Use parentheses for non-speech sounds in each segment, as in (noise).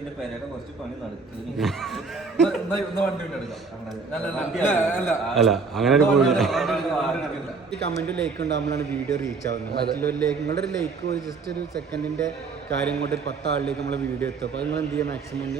എന്റെ പേരയുടെ കുറച്ച് പണി അല്ല അല്ല അങ്ങനെ പോയില്ല ഈ കമന്റ് ലൈക്ക് ഉണ്ടാകുമ്പോഴാണ് വീഡിയോ റീച്ച് ആവുന്നത്. മറ്റുള്ളവർ ലൈക്ക് നിങ്ങളുടെ ഒരു ലൈക്ക് ജസ്റ്റ് ഒരു സെക്കൻഡിന്റെ കാര്യം കൊണ്ട് ഒരു പത്ത് ആളിലേക്ക് നമ്മളെ വീഡിയോ എത്തും. അപ്പോൾ നിങ്ങൾ എന്ത് ചെയ്യുക മാക്സിമം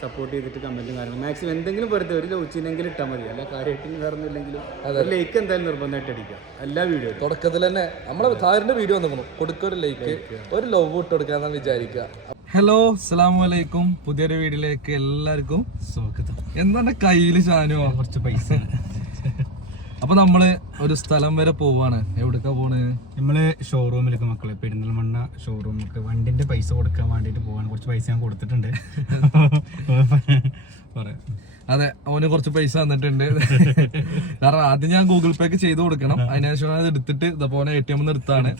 സപ്പോർട്ട് ചെയ്തിട്ട് കമന്റും കാര്യങ്ങളും. മാക്സിമം എന്തെങ്കിലും വെറുതെ ഒരു ലൗച്ചിനെങ്കിലും ഇട്ടാൽ മതി. അല്ല കാര്യമായിട്ട് വേറൊന്നുമില്ലെങ്കിലും ഒരു ലൈക്ക് എന്തായാലും നിർബന്ധമായിട്ട് അടിക്കുക. എല്ലാ വീഡിയോ തുടക്കത്തിൽ തന്നെ നമ്മളെ താരിന്റെ വീഡിയോ വന്നു കൊടുക്കുക ഒരു ലൈക്ക് ഒരു ലവ് ഇട്ട് കൊടുക്കാന്നാണ് വിചാരിക്കുക. ഹലോ അസ്സലാമു അലൈക്കും പുതിയൊരു വീഡിയോയിലേക്ക് എല്ലാവർക്കും സ്വാഗതം. എന്താണ് കയ്യിൽ ചാനോ കുറച്ച് പൈസ. അപ്പൊ നമ്മൾ ഒരു സ്ഥലം വരെ പോവാണ്. എവിടേക്കാ പോണ്? നമ്മൾ ഷോറൂമിലേക്ക് മക്കൾ പെരിന്തൽമണ്ണ ഷോറൂമിലേക്ക് വണ്ടിന്റെ പൈസ കൊടുക്കാൻ വേണ്ടിട്ട് പോവാണ്. കുറച്ച് പൈസ ഞാൻ കൊടുത്തിട്ടുണ്ട്. (laughs) പറയാം. അതെ അവന് കുറച്ച് പൈസ തന്നിട്ടുണ്ട്. കാരണം ആദ്യം ഞാൻ ഗൂഗിൾ പേ ഒക്കെ ചെയ്ത് കൊടുക്കണം. അതിനുശേഷം അത് എടുത്തിട്ട് ഇതേപോലെ എ ടി എം ഇതാണ്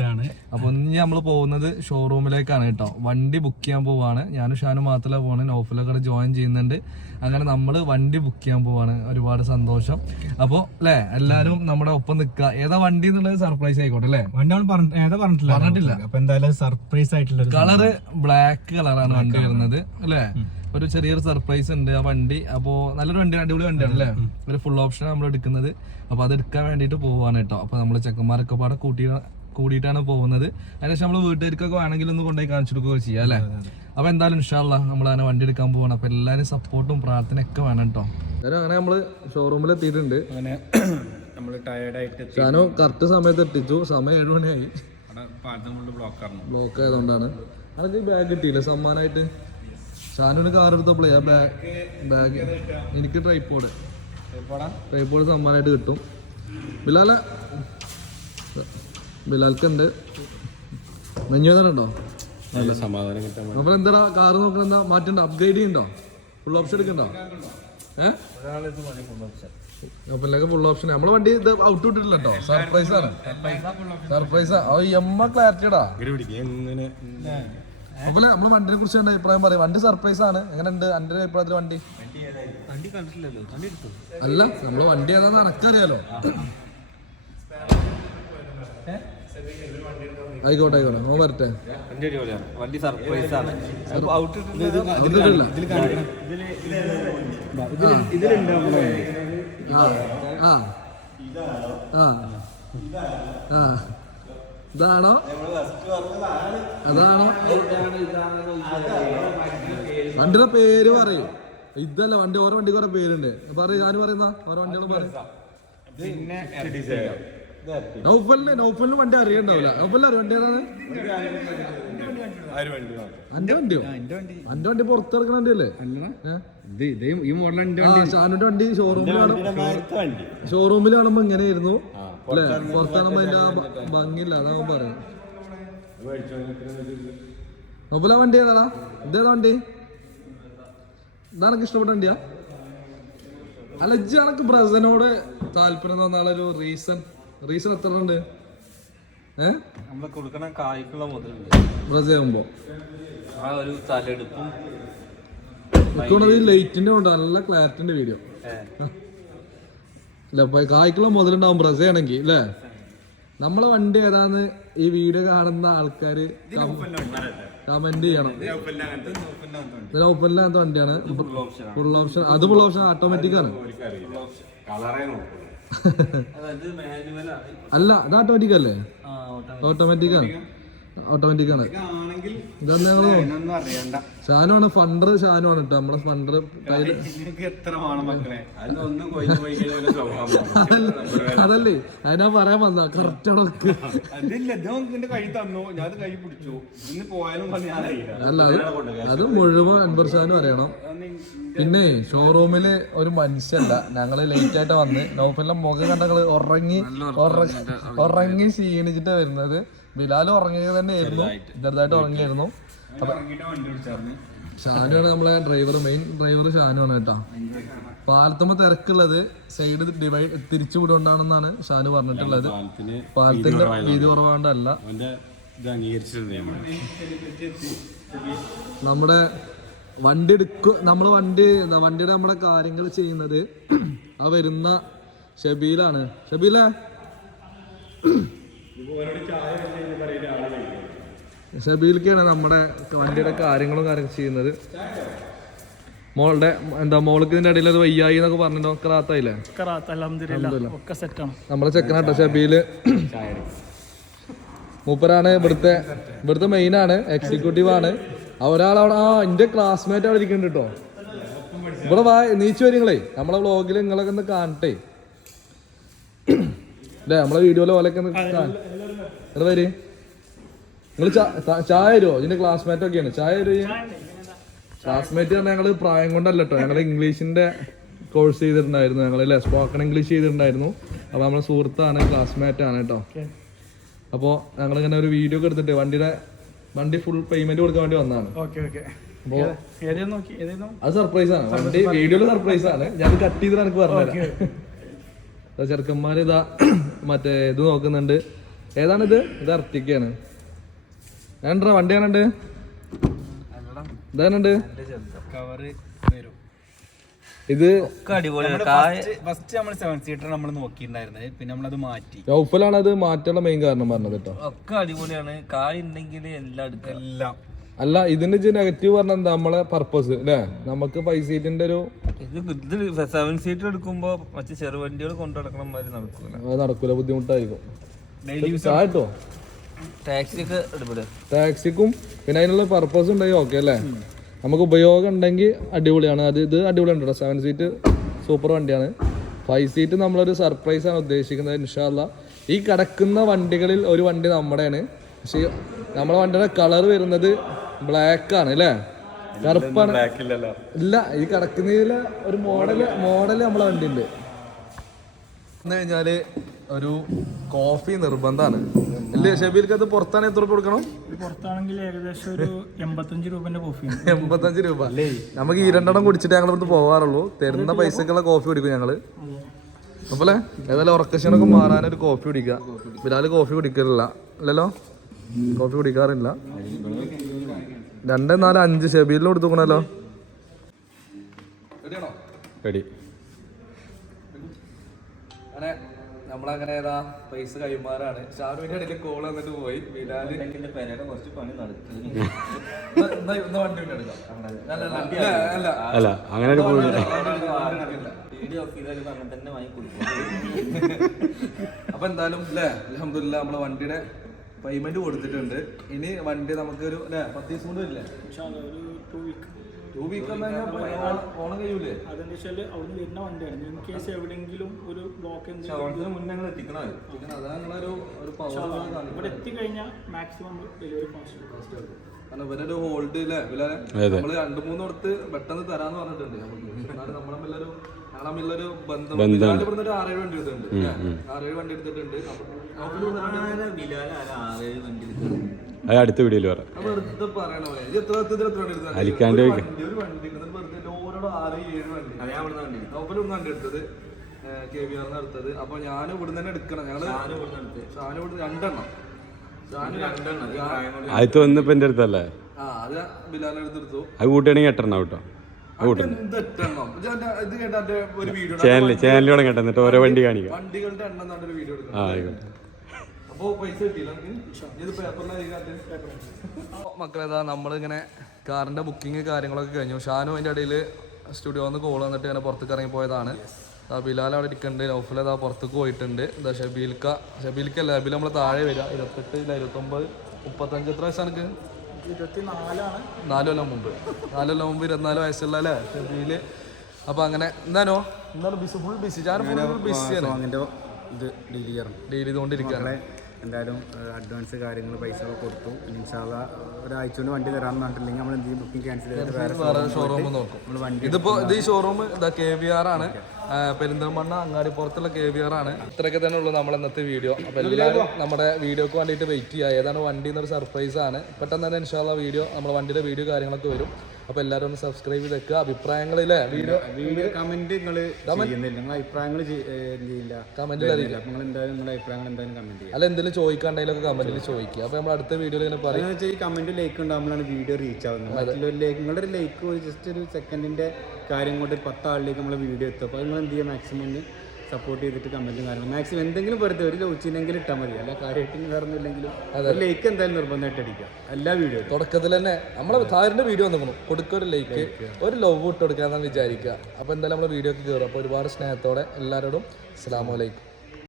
അപ്പൊ ഇനി നമ്മൾ പോകുന്നത് ഷോറൂമിലേക്കാണ് കേട്ടോ. വണ്ടി ബുക്ക് ചെയ്യാൻ പോവാണ്. ഞാനും ഷാനും മാത്രമല്ല പോവാണ്. നോഫിലൊക്കെ ജോയിൻ ചെയ്യുന്നുണ്ട്. അങ്ങനെ നമ്മൾ വണ്ടി ബുക്ക് ചെയ്യാൻ പോവാണ്. ഒരുപാട് സന്തോഷം. അപ്പോൾ അല്ലേ എല്ലാരും നമ്മുടെ ഒപ്പം നിൽക്കുക. ഏതാ വണ്ടി എന്നുള്ളത് സർപ്രൈസ് ആയിക്കോട്ടെ അല്ലേ? വണ്ടി ഏതാ പറഞ്ഞിട്ടില്ല? പറഞ്ഞിട്ടില്ല. അപ്പൊ എന്തായാലും സർപ്രൈസ് ആയിട്ടുള്ള കളറ് ബ്ലാക്ക് കളറാണ് വണ്ടി വരുന്നത്. അല്ലേ? ഒരു ചെറിയൊരു സർപ്രൈസ് ഉണ്ട് ആ വണ്ടി. അപ്പോ നല്ലൊരു വണ്ടി അടിപൊളി വണ്ടിയാണ് അല്ലേ ഒരു ഫുൾ ഓപ്ഷൻ നമ്മൾ എടുക്കുന്നത്. അപ്പൊ അത് എടുക്കാൻ വേണ്ടിട്ട് പോവാണ് കേട്ടോ. അപ്പൊ നമ്മൾ ചെക്കന്മാരൊക്കെ പാടെ കൂട്ടി കൂടിയിട്ടാണ് പോകുന്നത്. അതിനുശേഷം നമ്മൾ വീട്ടുകാർക്കൊക്കെ വേണമെങ്കിൽ ഒന്ന് കൊണ്ടുപോയി കാണിച്ചു കൊടുക്കുകയോ ചെയ്യാം അല്ലേ അപ്പൊ എന്തായാലും ഇൻഷാല്ല നമ്മൾ അങ്ങനെ വണ്ടി എടുക്കാൻ പോകണം അപ്പൊ എല്ലാരും സപ്പോർട്ടും പ്രാർത്ഥനയൊക്കെ വേണം കേട്ടോ. അങ്ങനെ നമ്മൾ ഷോറൂമിൽ എത്തിയിട്ടുണ്ട്. അങ്ങനെ നമ്മൾ ടയർഡായിട്ട് ഷാനോ കറക്റ്റ് സമയത്ത് എത്തിച്ചു. സമയം ഏഴ് മണിയായി. ബ്ലോക്ക് ആയതുകൊണ്ടാണ്. അനക്ക് ബാഗ് കിട്ടിയില്ല? സമ്മാനമായിട്ട് ഷാനുവിന് കാർ എടുത്തപ്പോഴേ ആ ബാഗ് ബാഗ് എനിക്ക് ട്രൈപ്പോഡ് ട്രൈപ്പോഡ് സമ്മാനമായിട്ട് കിട്ടും. ബിലാല ബിലാൽക്കുണ്ട്. നെഞ്ഞുവേദനുണ്ടോ നല്ല സമാധാനം കിട്ടാൻ നമ്മൾ എന്താ കാർ നോക്കണ എന്താ? മാറ്റണ്ടോ? അപ്ഗ്രേഡ് ചെയ്യണ്ടോ? ഫുൾ ഓപ്ഷൻ എടുക്കണ്ടോ? ഏഹ് ഫുൾ ഓപ്ഷൻ നമ്മളെ വണ്ടി ഇത് ഔട്ട് ഇട്ടിട്ടില്ല കേട്ടോ സർപ്രൈസ് ആണ്. സർപ്രൈസ് ആ എമ്മ ക്ലാരിറ്റിയടാ അപ്പോൾ നമ്മൾ വണ്ടിനെ കുറിച്ച് എന്റെ അഭിപ്രായം പറയും? വണ്ടി സർപ്രൈസ് ആണ്. എങ്ങനെയുണ്ട്? എന്റെ ഒരു അഭിപ്രായത്തിൽ വണ്ടി? വണ്ടി കണ്ടിട്ടില്ലല്ലോ. വണ്ടി എടുത്തു? അല്ല നമ്മൾ വണ്ടി ഏതാന്ന് അനക്കറിയാലോ. ആയിക്കോട്ടെ ആയിക്കോട്ടെ. ഓ വരട്ടെ. വണ്ടി സർപ്രൈസ് ആണ്. ആ. ആ. ആ. ഇതാണോ? അതാണോ? വണ്ടിയുടെ പേര് പറയും. ഇതല്ല വണ്ടി ഓരോ വണ്ടിക്ക് ഓരോ പേരുണ്ട്. പറയും ഞാൻ പറയുന്ന ഓരോ വണ്ടികളും പറയും. നൗഫലിന് നൗഫലിന് വണ്ടി അറിയണ്ടാവില്ല. നൗഫലിന് അറിയ വണ്ടി ഏതാണ്? അന്റെ വണ്ടിയോ? അന്റെ വണ്ടി. പുറത്തിറക്കണ വണ്ടിയല്ലേ? ഏ? ഇത് ഇതേ ഈ മോഡൽ ഷാനുന്റെ വണ്ടി. ഷോറൂമിൽ കാണും ഷോറൂമിൽ കാണുമ്പോ ഇങ്ങനെയായിരുന്നു. പുറത്താണുമ്പോ അതിന്റെ ആ ഭ- ഭംഗിയില്ല അതാവും നൗഫല വണ്ടി ഏതാടാ? ഇതേതാ വണ്ടി? ഇതാണക്ക് ഇഷ്ടപ്പെട്ട വണ്ടിയാ? അല്ല ഇജ്ജ് എനക്ക് ബ്രസനോട് താല്പര്യം തോന്നാളൊരു റീസൺ റീസൺ എത്ര ഉണ്ട് ഏ? നമ്മളെ കൊടുക്കണ കായ്ക്കുള്ള മുതലുണ്ട്. ബ്രസ ആകുമ്പോ ആ ഒരു തലെടുപ്പും ലൈറ്റിന്റെ കൊണ്ട് നല്ല ക്ലാരിറ്റിന്റെ വീഡിയോ അല്ല ഇപ്പൊ കായ്ക്കുള്ള മുതലുണ്ടാവും ബ്രസ ആണെങ്കിൽ അല്ലേ നമ്മളെ വണ്ടി ഏതാന്ന് ഈ വീഡിയോ കാണുന്ന ആൾക്കാര് കമന്റ് ചെയ്യണം. ഇതിൽ ഓപ്പണില്ലാത്ത വണ്ടിയാണ്. ഫുൾ ഓപ്ഷൻ അത് ഫുൾ ഓപ്ഷൻ ഓട്ടോമാറ്റിക് ആണ്. അല്ല അത് ഓട്ടോമാറ്റിക് അല്ലേ? ഓട്ടോമാറ്റിക് ആണ്. ഓട്ടോമാറ്റിക് ആണ്. ഇതെന്താ ഞങ്ങൾ ഒന്നും അറിയണ്ട. ഷാനു ഫണ്ടർ ഷാനുമാണ് ആണ് കേട്ടോ നമ്മളെ ഫണ്ടർ അതല്ലേ അതിനാ പറയാൻ വന്ന കറക്റ്റ് അടക്ക് അതില്ല ഇതും ഇതിന്റെ കൈ തന്നു. ഞാൻ കൈ പിടിച്ചു. ഇന്ന് പോയാലും പറഞ്ഞ് ഞാൻ അല്ല അത് അത് മുഴുവൻ അൻപർ ഷാനും അറിയണം. പിന്നെ ഷോറൂമിൽ ഒരു മനുഷ്യല്ല ഞങ്ങൾ ലേറ്റ് ആയിട്ട് വന്ന്. നൗഫലിന്റെ മുഖം കണ്ടങ്ങൾ ഉറങ്ങി ഉറങ്ങി ഉറങ്ങി ക്ഷീണിച്ചിട്ടാ വരുന്നത്. ബിലാലും ഉറങ്ങിയത് തന്നെയായിരുന്നു. ചെറുതായിട്ട്. ഉറങ്ങിയായിരുന്നു. ഷാനുവാണ് നമ്മളെ ഡ്രൈവർ മെയിൻ ഡ്രൈവർ ഷാനുവാണ് കേട്ടോ. പാലത്തുമ്പോ തിരക്കുള്ളത്. സൈഡ് ഡിവൈഡ് തിരിച്ചു വിടുകൊണ്ടാണെന്നാണ് ഷാനു പറഞ്ഞിട്ടുള്ളത്. പാലത്തിന് പാലത്തിന്റെ വീതി കുറവാണ്ടല്ല. നമ്മുടെ വണ്ടി എടുക്കു നമ്മൾ വണ്ടി എന്താ വണ്ടിയുടെ നമ്മുടെ കാര്യങ്ങൾ ചെയ്യുന്നത് ആ വരുന്ന ഷബീലാണ്. ഷബീല? ഷബീൽക്കാണ് നമ്മുടെ വണ്ടിയുടെ കാര്യങ്ങളും കാര്യം ചെയ്യുന്നത്. മോളുടെ എന്താ മോൾക്ക് ഇതിന്റെ ഇടയിൽ അത് വയ്യായി എന്നൊക്കെ പറഞ്ഞിട്ടോ സെറ്റാണ് നമ്മളെ ചെക്കനാട്ടോ ഷബീൽ. മൂപ്പരാണ് ഇവിടുത്തെ ഇവിടുത്തെ മെയിൻ ആണ് എക്സിക്യൂട്ടീവ് ആണ്. ആ ഒരാളവിടെ ആ എന്റെ ക്ലാസ്മേറ്റ് അവിടെ ഇരിക്കുന്നുണ്ട് കേട്ടോ ഇവിടെ വാ നീച്ചു വരുങ്ങളേ. നമ്മളെ വ്ളോഗിൽ നിങ്ങളൊക്കെ ഒന്ന് കാണട്ടെ. അല്ലേ നമ്മളെ വീഡിയോയിലെ പോലെയൊക്കെ ഒന്ന് കാണ വരി. നിങ്ങൾ ചായ തരുമോ ഇതിന്റെ ക്ലാസ്മേറ്റ് ഒക്കെയാണ്. ചായ തരുമോ ക്ലാസ്മേറ്റ് പറഞ്ഞാൽ ഞങ്ങൾ പ്രായം കൊണ്ടല്ല കേട്ടോ ഞങ്ങൾ ഇംഗ്ലീഷിന്റെ കോഴ്സ് ചെയ്തിട്ടുണ്ടായിരുന്നു. ഞങ്ങൾ അല്ലേ സ്പോക്കൺ ഇംഗ്ലീഷ് ചെയ്തിട്ടുണ്ടായിരുന്നു. അപ്പൊ നമ്മളെ സുഹൃത്താണ് ക്ലാസ്മേറ്റ് ആണ് കേട്ടോ അപ്പോൾ ഞങ്ങൾ ഇങ്ങനെ ഒരു വീഡിയോ ഒക്കെ എടുത്തിട്ട് വണ്ടിയുടെ വണ്ടി ഫുൾ പേയ്മെന്റ് കൊടുക്കാൻ വേണ്ടി വന്നാണ് അത് സർപ്രൈസ് ആണ്. വണ്ടി വീഡിയോയിൽ സർപ്രൈസ് ആണ്. ഞാൻ കട്ട് ചെയ്തിട്ട് എനിക്ക് പറഞ്ഞുതരാം. ചെറുക്കന്മാര് ഇതാ മറ്റേ ഇത് നോക്കുന്നുണ്ട്. ഏതാണിത്? ഇത് അർട്ടിക്കാണ് ഏണ്ടാ വണ്ടി കവറ് വരും. ഇത് ഒക്കെ അടിപൊളിയാണ്. കായ ഫസ്റ്റ് നമ്മൾ സെവൻ സീറ്റർ നമ്മൾ നോക്കിയിട്ടുണ്ടായിരുന്നത് പിന്നെ നമ്മളത് മാറ്റി. ഔഫലാണ് അത് മാറ്റാനുള്ള മെയിൻ കാരണം പറഞ്ഞത് കേട്ടോ. ഒക്കെ അടിപൊളിയാണ്. കായ ഉണ്ടെങ്കിൽ എല്ലാം എടുക്കാം. എല്ലാം. അല്ല ഇതിന്റെ നെഗറ്റീവ് പറഞ്ഞ എന്താ? നമ്മളെ പർപ്പസ് അല്ലേ നമുക്ക് ഫൈവ് സീറ്റിന്റെ ഒരു ഇത് സെവൻ സീറ്റർ എടുക്കുമ്പോ മറ്റു ചെറു വണ്ടികൾ കൊണ്ടു നടക്കണം നടക്കൂല. ബുദ്ധിമുട്ടായിരിക്കും. കേട്ടോ ടാക്സിക്കും പിന്നെ അതിനുള്ള പർപ്പസ് ഉണ്ടെങ്കിൽ ഓക്കെ അല്ലേ? നമുക്ക് ഉപയോഗം ഉണ്ടെങ്കിൽ അടിപൊളിയാണ്. അത് ഇത് അടിപൊളിയാണ് കേട്ടോ സെവൻ സീറ്റ് സൂപ്പർ വണ്ടിയാണ്. ഫൈവ് സീറ്റ് നമ്മളൊരു സർപ്രൈസ് ആണ് ഉദ്ദേശിക്കുന്നത് ഇൻഷാല്ല ഈ കിടക്കുന്ന വണ്ടികളിൽ ഒരു വണ്ടി നമ്മുടെയാണ്. പക്ഷേ നമ്മളെ വണ്ടിയുടെ കളർ വരുന്നത് ബ്ലാക്ക് ആണ് അല്ലേ? കറുപ്പാണ്. ഇല്ല ഈ കിടക്കുന്നതിൽ ഒരു മോഡൽ മോഡൽ നമ്മളെ വണ്ടി ഉണ്ട് എന്ന് കഴിഞ്ഞാൽ ഒരു കോഫി നിർബന്ധമാണ്. അല്ലേ ഷബീർക്ക് അത് പുറത്താണ് എത്ര രൂപ കൊടുക്കണം? പുറത്താണെങ്കിൽ ഏകദേശം ഒരു എൺപത്തഞ്ച് രൂപന്റെ കോഫി എൺപത്തഞ്ച് രൂപ. നമുക്ക് ഈ രണ്ടെണ്ണം കുടിച്ചിട്ട് ഞങ്ങൾ ഇവിടുന്ന് പോവാറുള്ളൂ. തരുന്ന പൈസക്കുള്ള കോഫി കുടിക്കും ഞങ്ങൾ. അപ്പോലെ ഏതായാലും ഉറക്കക്ഷീണൊക്കെ മാറാൻ ഒരു കോഫി കുടിക്കുക. ബിലാൽ കോഫി കുടിക്കാറില്ല അല്ലല്ലോ കോഫി കുടിക്കാറില്ല. രണ്ട് നാല് അഞ്ച് ഷബീലിൽ കൊടുത്തുക്കണല്ലോ. റെഡി അങ്ങനെ നമ്മളങ്ങനെ ഏതാ പൈസ കൈമാറാണ്. ഷാനുവിന്റെ ഇടയിൽ കോൾ വന്നിട്ട് പോയി. ബിലാൽ. പേരയുടെ കുറച്ച് പണി അല്ല, അങ്ങനെ ഒരു അപ്പൊ എന്തായാലും അല്ലേ അലഹമില്ല നമ്മളെ വണ്ടിയുടെ പേയ്മെന്റ് കൊടുത്തിട്ടുണ്ട്. ഇനി വണ്ടി നമുക്ക് ഒരു അല്ലേ പത്ത് ദിവസം കൊണ്ട് ഇല്ലേ വെച്ചാൽ അവിടുന്ന് വരുന്ന വണ്ടിയാണ്. ഇൻ കേസ് എവിടെയെങ്കിലും ഒരു ബ്ലോക്ക് എന്തെങ്കിലും ഇവിടെ എത്തിക്കഴിഞ്ഞാൽ മാക്സിമം ഡെലിവറി ഫാസ്റ്റ് കാരണം ഇവരൊരു ഹോൾഡ് ഇല്ലേ? ഇവരെ. നമ്മൾ രണ്ടു മൂന്ന് കൊടുത്ത് പെട്ടെന്ന് തരാന്ന് പറഞ്ഞിട്ടുണ്ട് എന്നാലും നമ്മളെ തമ്മിലൊരു ഞങ്ങളെ തമ്മിലൊരു ബന്ധം ഇവിടുന്ന് ഒരു ആറേഴ് വണ്ടി എടുത്തിട്ടുണ്ട്? ആറേഴ് വണ്ടി എടുത്തിട്ടുണ്ട്. അത് അടുത്ത വീഡിയോയിൽ പറയാം? അലിക്കാന്റെ കെ വി ആറിന് എടുത്തത് അപ്പൊ ഞാൻ ഇവിടുന്ന് തന്നെ എടുക്കണം. ഞങ്ങൾ ഞാൻ ഇവിടുന്ന് എടുത്ത്. ഷാന് ഇവിടുന്ന് രണ്ടെണ്ണം. എന്റെ അടുത്തല്ലേ? ആ അത് കൂട്ടുകയാണെങ്കിൽ എട്ടെണ്ണം കേട്ടോ. ചാനൽ ചാനൽ തുടങ്ങട്ടെ എന്നിട്ട് ഓരോ വണ്ടി കാണിക്കാം. വണ്ടികളുടെ എണ്ണം വീഡിയോ ആ ആയിക്കോട്ടെ. അപ്പോ പൈസ കിട്ടിയില്ല മക്കളേതാ നമ്മളിങ്ങനെ കാറിന്റെ ബുക്കിംഗ് കാര്യങ്ങളൊക്കെ കഴിഞ്ഞു. ഷാനു അതിന്റെ ഇടയിൽ സ്റ്റുഡിയോയിൽ നിന്ന് കോൾ വന്നിട്ട് ഇങ്ങനെ പുറത്തേക്ക് ഇറങ്ങി പോയതാണ്. ബിലാൽ അവിടെ ഇരിക്കുന്നുണ്ട്. നൗഫൽ അതാ പുറത്തേക്ക് പോയിട്ടുണ്ട്. എന്താ ഷബീൽക്ക ഷബീൽക്ക അല്ല ബിൽ നമ്മൾ താഴെ വരിക. ഇരുപത്തെട്ട് ഇല്ല ഇരുപത്തൊമ്പത് മുപ്പത്തഞ്ച്. എത്ര വയസ്സാണ് എനിക്ക് നാല് കൊല്ലം മുമ്പ്. നാല് കൊല്ലം മുമ്പ് ഇരുപത്തിനാല് വയസ്സുള്ള അല്ലേ ഷബീൽ അപ്പൊ അങ്ങനെ എന്താണോ? എന്താണ് ബിസി ഫുൾ ബിസി ഞാൻ ഫുൾ ബിസിയാണ് ഡീൽ ചെയ്തുകൊണ്ടിരിക്കുകയാണ് എന്തായാലും അഡ്വാൻസ് കാര്യങ്ങൾ പൈസ കൊടുത്തു. ഇൻഷാല്ല ഒരാഴ്ച കൊണ്ട് വണ്ടി തരാമെന്ന് പറഞ്ഞിട്ടില്ലെങ്കിൽ നമ്മൾ എന്തെങ്കിലും ബുക്കിംഗ് ക്യാൻസൽ ചെയ്തിട്ട് വേറെ ഷോറൂം നോക്കും. നമ്മൾ വണ്ടി ഇതിപ്പോ ഇത് ഈ ഷോറൂം കെ വി ആർ ആണ്. പെരിന്തൽമണ്ണ അങ്ങാടിപ്പുറത്തുള്ള കെ വി ആർ ആണ്. ഇത്രയൊക്കെ തന്നെ ഉള്ളൂ നമ്മൾ ഇന്നത്തെ വീഡിയോ അപ്പൊ എല്ലാവരും നമ്മുടെ വീഡിയോക്ക് വേണ്ടിയിട്ട് വെയിറ്റ് ചെയ്യുക. ഏതാണ് വണ്ടി എന്നൊരു സർപ്രൈസ് ആണ്. പെട്ടെന്ന് തന്നെ ഇൻഷാല്ല വീഡിയോ നമ്മുടെ വണ്ടിയുടെ വീഡിയോ കാര്യങ്ങളൊക്കെ വരും. അപ്പൊ എല്ലാവരും ഒന്ന് സബ്സ്ക്രൈബ് ചെയ്ത് വെക്കുക. അഭിപ്രായങ്ങളിലെ വീഡിയോ വീഡിയോ കമന്റ് നിങ്ങൾ ചെയ്യുന്നില്ല. നിങ്ങൾ അഭിപ്രായങ്ങൾ ചെയ്യില്ല? കമന്റിൽ നിങ്ങൾ എന്തായാലും നിങ്ങളുടെ അഭിപ്രായങ്ങൾ എന്തായാലും കമന്റ് ചെയ്യുക. അല്ല എന്തെങ്കിലും ചോദിക്കാണ്ടെങ്കിലൊക്കെ കമന്റിൽ ചോദിക്കുക. അപ്പൊ നമ്മൾ അടുത്ത വീഡിയോയിൽ ഇങ്ങനെ പറയും. ഈ കമന്റ് ലൈക്ക് ഉണ്ടാകുമ്പോഴാണ് വീഡിയോ റീച്ച് ആവുന്നത്. മറ്റുള്ളവർ ലൈക്ക് നിങ്ങളുടെ ഒരു ലൈക്ക് ഒരു ജസ്റ്റ് ഒരു സെക്കൻഡിന്റെ കാര്യം കൊണ്ട് പത്താളിലേക്ക് നമ്മൾ വീഡിയോ എത്തും. അപ്പോൾ നിങ്ങൾ എന്ത് ചെയ്യുക മാക്സിമം ഒന്ന് സപ്പോർട്ട് ചെയ്തിട്ട് കമന്റും കാര്യങ്ങളും. മാക്സിമം എന്തെങ്കിലും വെറുതെ ഒരു ലൗച്ചിനെങ്കിലും ഇട്ടാൽ മതി. അല്ല കാര്യമായിട്ട് വേറൊന്നുമില്ലെങ്കിലും ഒരു ലൈക്ക് എന്തായാലും നിർബന്ധമായിട്ട് അടിക്കുക. എല്ലാ വീഡിയോ തുടക്കത്തിൽ തന്നെ നമ്മളെ താരന്റെ വീഡിയോ വന്നു കൊടുക്കൊരു ലൈക്ക് ഒരു ലവ് ഇട്ട് കൊടുക്കാന്നാണ് വിചാരിക്കുക. അപ്പോൾ എന്തായാലും നമ്മൾ വീഡിയോ ഒക്കെ കയറും അപ്പോൾ ഒരുപാട് സ്നേഹത്തോടെ എല്ലാവരോടും അസ്സാം വലൈക്കും